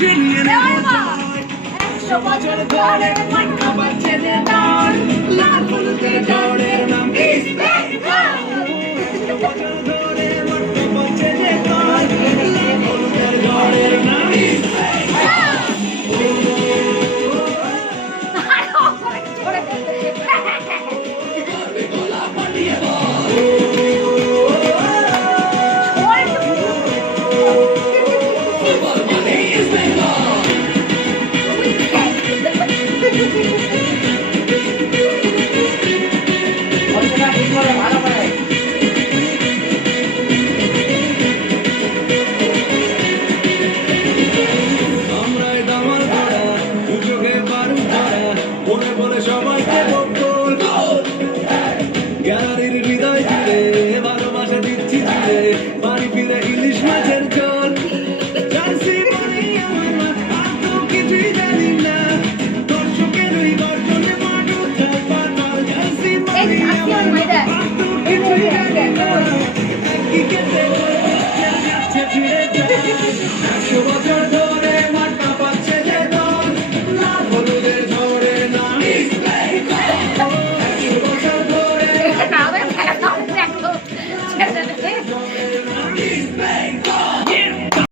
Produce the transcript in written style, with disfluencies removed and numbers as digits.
ছিনিয়ে নেব জয়। 100 বছর ধরে মাইকা বাজছে যে তার, লাল হলুদের ঝড়ের নাম ইস্ট বেঙ্গল। 100 বছর ধরে মাইকা বাজছে যে তার, লাল হলুদের ঝড়ের নাম ইস্ট বেঙ্গল। গলা পাঠিয়ে সবাইকে বকুল গ্যালারির হৃদয় জুড়ে ভালোবাসা দিচ্ছি জুড়ে, বাড়ি ফিরে ইলিশ মাছের ঝোল। জার্সি পরে আমার মা, আর তো কিছুই জানি না, দর্শকের ওই গর্জনে মাঠ উঠাল পাতাল। জার্সি পরে আমার মা, আর তো কিছুই জানি না, একই খেতে যাচ্ছে ফিরে যায়। 100 বছর